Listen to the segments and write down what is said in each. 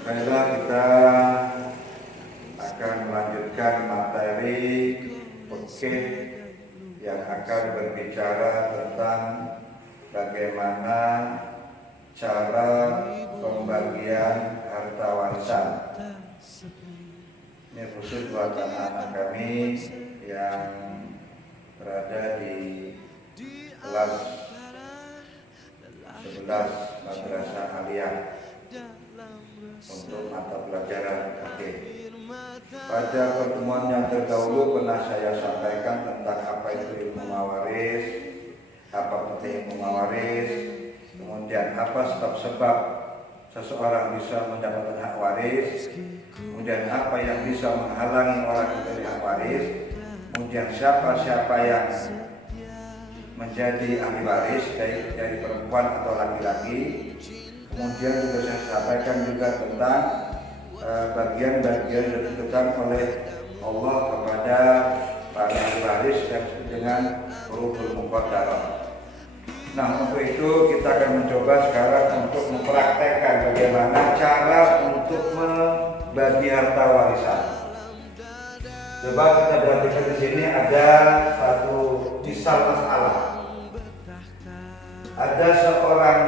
Baiklah, kita akan melanjutkan materi fikih yang akan berbicara tentang bagaimana cara pembagian harta warisan. Ini khusus buat anak-anak kami yang berada di kelas 11 Madrasah Aliyah untuk mata pelajaran fikih. Pada pertemuan yang terdahulu pernah saya sampaikan tentang apa itu ilmu mawaris, apa penting ilmu mawaris, kemudian apa sebab-sebab seseorang bisa mendapatkan hak waris, kemudian apa yang bisa menghalangi orang dari hak waris, kemudian siapa-siapa yang menjadi ahli waris dari perempuan atau laki-laki. Kemudian juga saya sampaikan juga tentang bagian-bagian yang ditentukan oleh Allah kepada para ahli waris yang disebut dengan huruful muqaddarah. Nah, untuk itu kita akan mencoba sekarang untuk mempraktekkan bagaimana cara untuk membagi harta warisan. Coba kita perhatikan di sini ada satu misal masalah. Ada seorang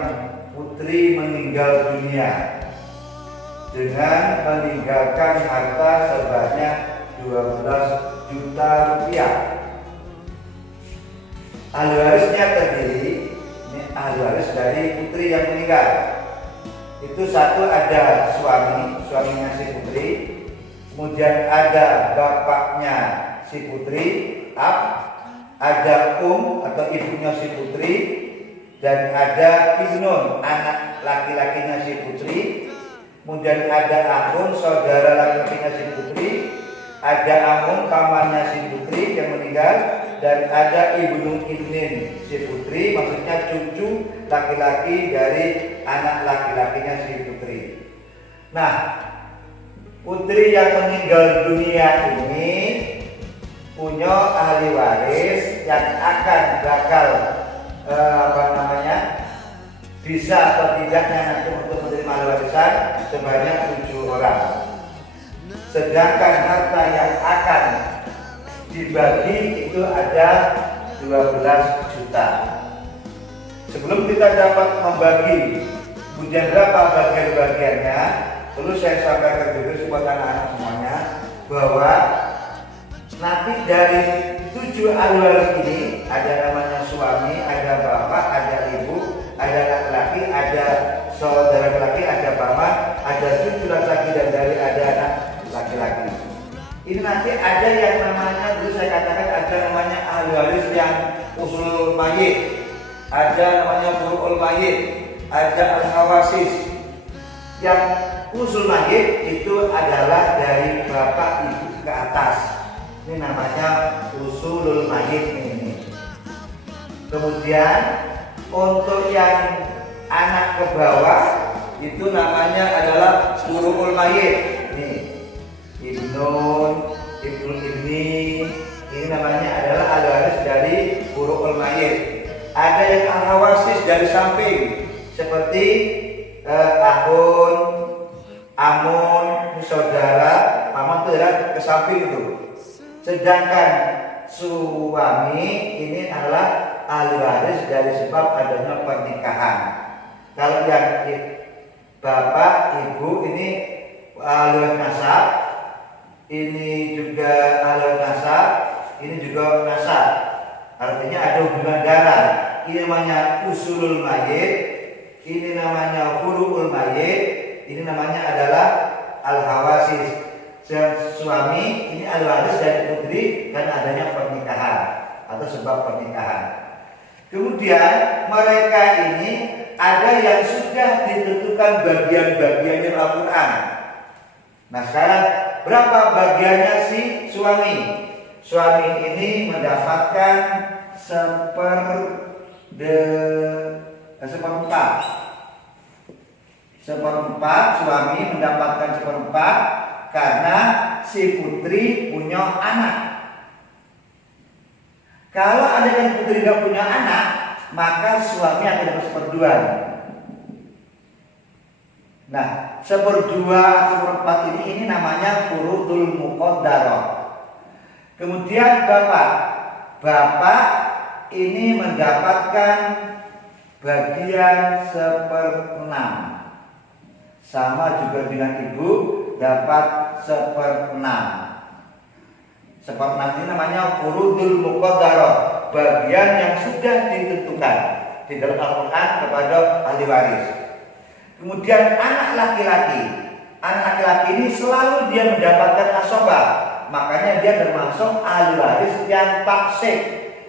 putri meninggal dunia dengan meninggalkan harta sebanyak 12 juta rupiah. Ahli warisnya terdiri, ini ahli waris dari putri yang meninggal. Itu satu ada suaminya si putri, kemudian ada bapaknya si putri, ada atau ibunya si putri, dan ada ibnun, anak laki-lakinya si putri, kemudian ada akhun, saudara laki-lakinya si putri, ada amun, pamannya si putri yang meninggal, dan ada ibnu ibnin si putri, maksudnya cucu laki-laki dari anak laki-lakinya si putri. Nah, putri yang meninggal dunia ini punya ahli waris yang akan bakal bisa atau tidaknya nanti untuk menerima warisan sebanyak 7 orang. Sedangkan harta yang akan dibagi itu ada 12 juta. Sebelum kita dapat membagi kemudian berapa bagian-bagiannya, perlu saya sampaikan juga buat anak-anak semuanya bahwa nanti dari 7 ahli waris ini ada namanya suami, ada bapak, ada ibu, ada laki-laki, ada saudara laki, ada paman, ada cucu laki-laki, dan dari ada anak laki-laki. Ini nanti ada yang namanya, dulu saya katakan ada namanya ahli waris yang usul mayit, ada namanya furu'ul mayit, ada al-hawasis. Yang usul mayit itu adalah dari bapak ibu ke atas. Ini namanya usulul mayit ini. Kemudian untuk yang anak ke bawah itu namanya adalah furu'ul mayit. Nih, ibnun, ibnul ibni, ini namanya adalah ahli waris dari furu'ul mayit. Ada yang al-hawasis dari samping seperti akhun, amun, saudara, paman itu adalah ke samping itu. Sedangkan suami ini adalah ahli waris dari sebab adanya pernikahan. Kalau yang bapak, ibu ini ahli waris nasab, ini juga ahli waris nasab, ini juga nasab. Artinya ada hubungan darah. Ini namanya usulul mayit, ini namanya furu'ul mayit, ini namanya adalah al-hawasis. Suami ini ahli waris dari putri karena adanya pernikahan atau sebab pernikahan. Kemudian mereka ini ada yang sudah ditentukan bagian-bagiannya Al-Quran. Nah, sekarang berapa bagiannya si suami? Suami ini mendapatkan seperempat. Suami mendapatkan seperempat karena si putri punya anak. Kalau andaikan putri nggak punya anak, maka suami akan dapat seperdua. Nah, seperdua atau seperempat ini namanya furudul muqaddarah. Kemudian bapak ini mendapatkan bagian 1/6. Sama juga dengan ibu dapat 1/6. 1/6 ini namanya furudul muqaddarah, bagian yang sudah ditentukan di dalam Al-Quran kepada ahli waris. Kemudian anak laki-laki ini selalu dia mendapatkan asobah, makanya dia termasuk ahli waris yang taksib,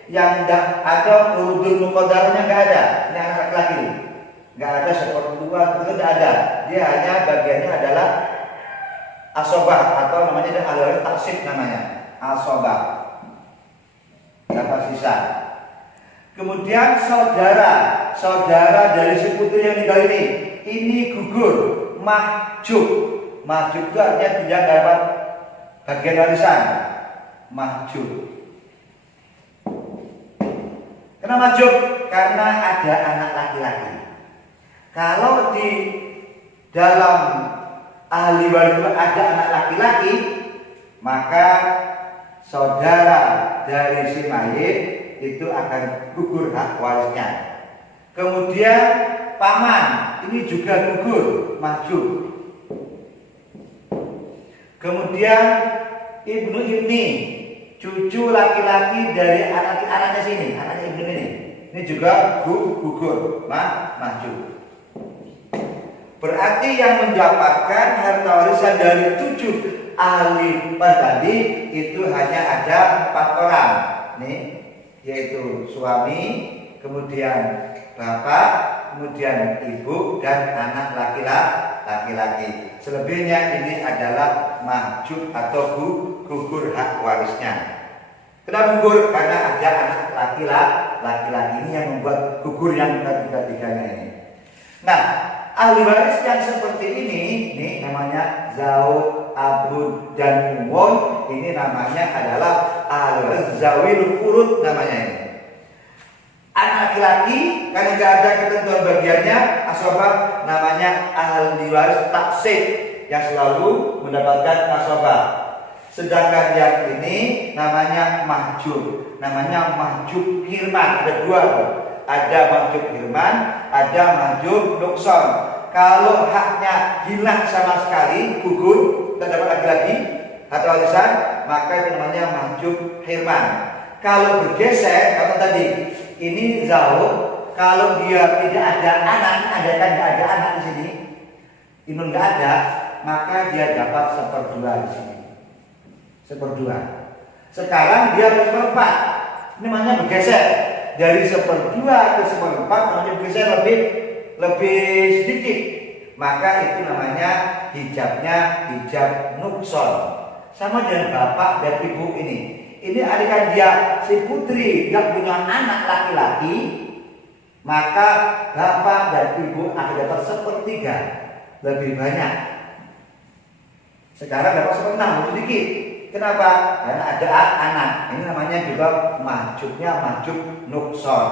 yang tidak ada furudul muqaddarahnya, nggak ada. Ini anak laki-laki ini nggak ada 1/2, itu tidak ada. Dia hanya bagiannya adalah asobah, atau namanya ahli waris taksib, namanya asobah, dapat sisa. Kemudian saudara dari si putri yang tinggal ini gugur, mahjub. Mahjub itu artinya tidak dapat bagian warisan. Mahjub. Kenapa mahjub? Karena ada anak laki-laki. Kalau di dalam ahli waris ada anak laki-laki, maka saudara dari si mayit itu akan gugur hak warisnya. Kemudian paman ini juga gugur, mahjub. Kemudian ibnu ibni, cucu laki-laki dari anaknya sini, anaknya ibnu ini juga gugur, mahjub. Berarti yang mendapatkan harta warisan dari 7 ahli tadi itu hanya ada 4 orang, nih, yaitu suami, kemudian bapak, kemudian ibu, dan anak laki-laki. Selebihnya ini adalah mahjub atau gugur hak warisnya. Kenapa gugur? Karena ada anak laki-laki ini yang membuat gugur yang ketiga-tiganya ini. Nah, ahli waris yang seperti ini namanya zaud, abun, dan umun. Ini namanya adalah ahli waris zawil furud namanya ini. Anak laki-laki karena tidak ada ketentuan bagiannya asobah, namanya ahli waris taksib yang selalu mendapatkan asobah. Sedangkan yang ini namanya mahjub, namanya mahjub hirman. Ada 2, ada mahjub hirman, ada mahjub nukson. Kalau haknya hilang sama sekali, gugur, tidak dapat lagi atau warisan, maka itu namanya mahjub hirman. Kalau bergeser, kalau tadi ini zaud, kalau dia tidak ada anak, tidak ada anak di sini, ini nggak ada, maka dia dapat 1/2 di sini. 1/2. Sekarang dia 1/4. Ini namanya bergeser dari 1/2 ke 1/4, namanya bergeser lebih sedikit. Maka itu namanya hijab nukson. Sama dengan bapak dan ibu ini. Ini andaikan dia si putri nggak punya anak laki-laki, maka bapak dan ibu akan dapat 1/3, lebih banyak. Sekarang dapat 1/6, lebih sedikit. Kenapa? Karena ada anak. Ini namanya juga mahjubnya mahjub nukson.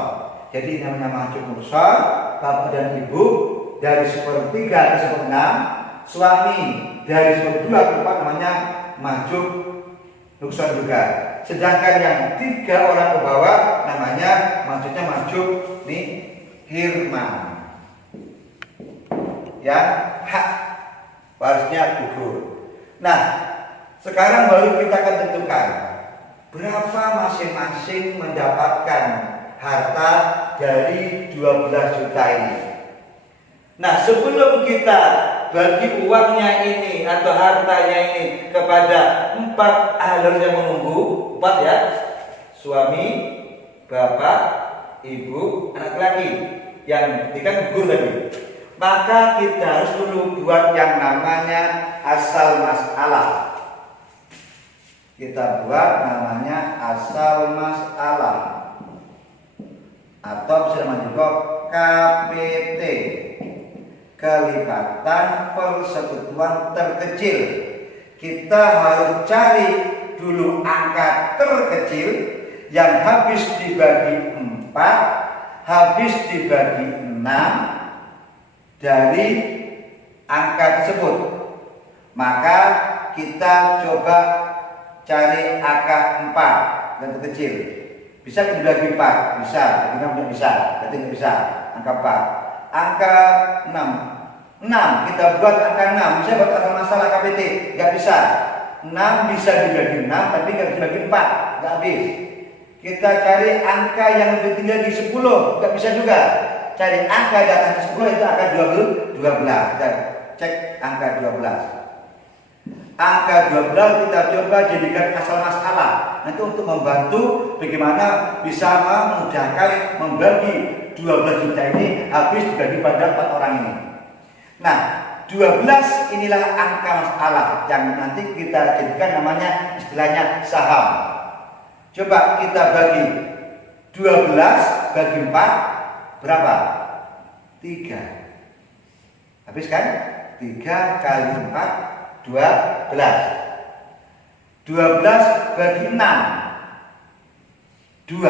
Jadi namanya mahjub nukson, bapak dan ibu dari 1/3 ke 1/6, suami dari 1/2 ke 4 namanya mahjub nukson juga. Sedangkan yang 3 orang ke bawah namanya maksudnya mahjub hirman, yang hak warisnya gugur. Nah, sekarang baru kita akan tentukan berapa masing-masing mendapatkan harta dari 12 juta ini. Nah, sebelum kita bagi uangnya ini atau hartanya ini kepada 4 ahli yang menunggu, 4 ya, suami, bapak, ibu, anak laki, yang ketiga gugur tadi. Maka kita harus dulu buat yang namanya asal masalah. Kita buat namanya asal masalah, atau bisa juga KPT, kelipatan persekutuan terkecil. Kita harus cari dulu angka terkecil yang habis dibagi 4 habis dibagi 6 dari angka tersebut. Maka kita coba cari angka 4 yang terkecil. Bisa dibagi 4? Bisa, tapi tidak bisa. Berarti tidak bisa. Angka 4. Angka 6. Kita buat angka 6. Bisa buat angka masalah KPT? Nggak bisa. 6 bisa dibagi 6, tapi nggak bisa dibagi 4. Nggak habis. Kita cari angka yang lebih tinggi lagi 10. Nggak bisa juga. Cari angka di atas 10 itu angka 12. Dan cek angka 12. Angka 12 kita coba jadikan asal masalah. Nanti untuk membantu bagaimana bisa memudahkan membagi 12 juta ini habis dibagi pada 4 orang ini. Nah, 12 inilah angka masalah yang nanti kita jadikan namanya istilahnya saham. Coba kita bagi 12 bagi 4 berapa? 3. Habis kan? 3 kali 4 12. 12 bagi 6 2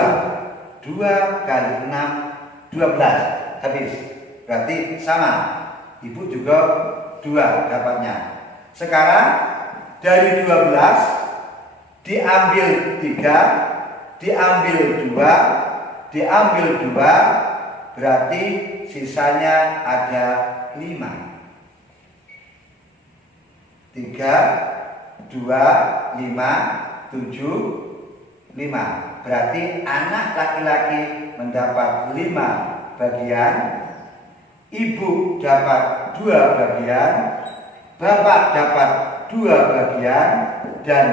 kali 6 12. Habis. Berarti sama. Ibu juga 2 dapatnya. Sekarang dari 12 diambil 3 diambil 2 diambil 2 berarti sisanya ada 5. 3, 2, 5, 7, 5. Berarti anak laki-laki mendapat 5 bagian, ibu dapat 2 bagian, bapak dapat 2 bagian, dan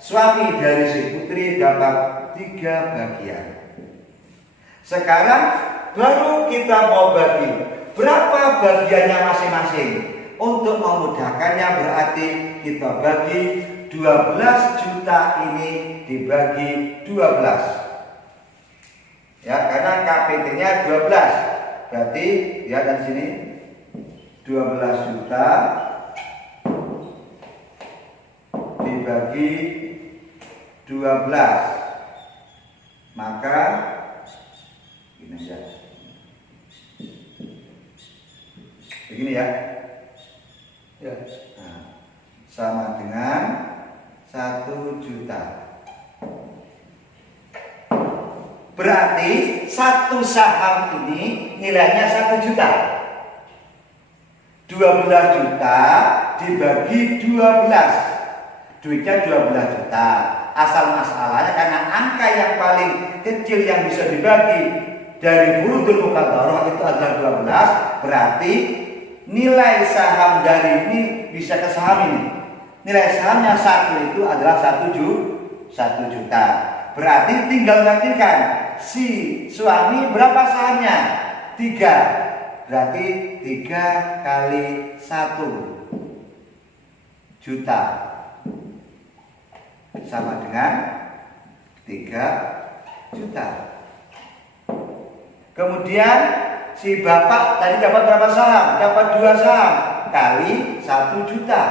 suami dari si putri dapat 3 bagian. Sekarang baru kita mau bagi berapa bagiannya masing-masing. Untuk memudahkannya berarti kita bagi 12 juta ini dibagi 12. Ya, karena KPT-nya 12. Berarti ya dari sini 12 juta dibagi 12. Maka ini ya. Begini ya. Ya. Nah, sama dengan 1 juta. Berarti satu saham ini nilainya 1 juta. 12 juta dibagi 12. Duitnya 12 juta. Asal masalahnya karena angka yang paling kecil yang bisa dibagi dari furudul muqaddarah itu adalah 12, berarti nilai saham dari ini bisa ke saham ini. Nilai sahamnya 1 itu adalah 1 juta. Berarti tinggal gantikan si suami berapa sahamnya? 3. Berarti 3 kali 1 juta sama dengan 3 juta. Kemudian si bapak tadi dapat berapa saham? Dapat 2 saham kali 1 juta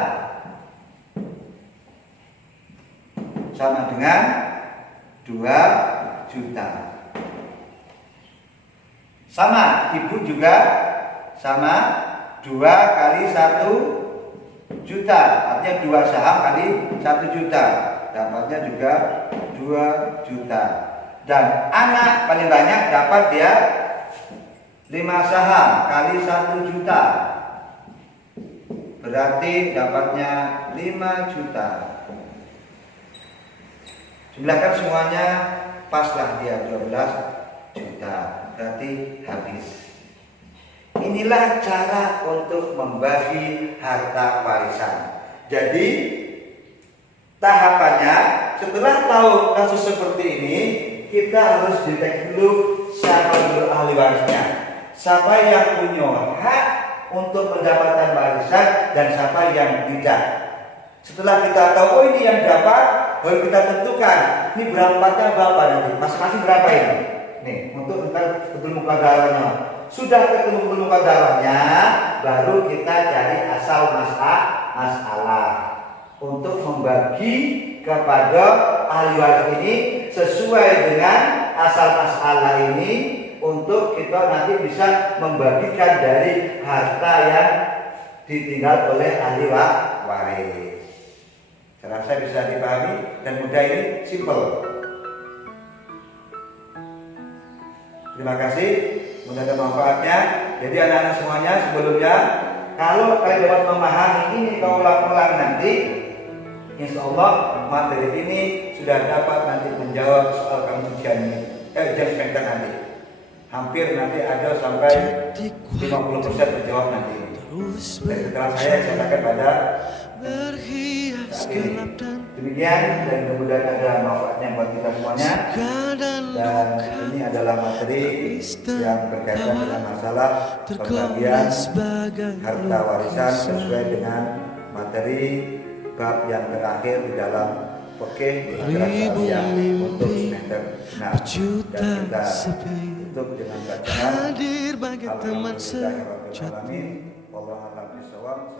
sama dengan 2 juta. Sama, ibu juga sama 2 kali 1 juta. Artinya 2 saham kali 1 juta. Dapatnya juga 2 juta. Dan anak paling banyak dapat dia 5 saham kali 1 juta. Berarti dapatnya 5 juta. Jumlahkan semuanya, paslah dia 12 juta. Berarti habis. Inilah cara untuk membagi harta warisan. Jadi tahapannya setelah tahu kasus seperti ini, kita harus detek dulu siapa dulu ahli warisnya. Siapa yang punya hak untuk mendapatkan warisan dan siapa yang tidak. Setelah kita tahu, oh ini yang dapat, baru kita tentukan ini berapanya berapa nanti, masing-masing berapa ini. Nih, untuk ketemu muqaddarahnya. Sudah ketemu muqaddarahnya, baru kita cari asal masalah untuk membagi kepada ahli waris ini sesuai dengan asal masalah ini untuk kita nanti bisa membagikan dari harta yang ditinggal oleh ahli waris. Saya rasa bisa dipahami dan mudah, ini simple. Terima kasih, mudah ada manfaatnya. Jadi anak-anak semuanya, sebelumnya kalau kalian dapat memahami ini, kalau ulang-ulang nanti, insya Allah materi ini sudah dapat nanti menjawab soal kamu ujian ujian semester nanti. Hampir nanti ada sampai 50% terjawab nanti. Dan setelah saya katakan pada saat ini. Demikian, dan mudah-mudahan ada manfaatnya buat kita semuanya. Dan ini adalah materi yang berkaitan dengan masalah pembagian harta warisan sesuai dengan materi bab yang terakhir di dalam fikih yang untuk semester 6. Dan kita tutup dengan bacaan Alhamdulillahirrahmanirrahim. Wallahu a'lam bishawab.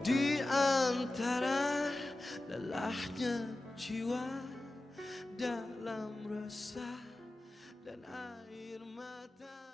Di antara lelahnya jiwa dalam resah dan air mata.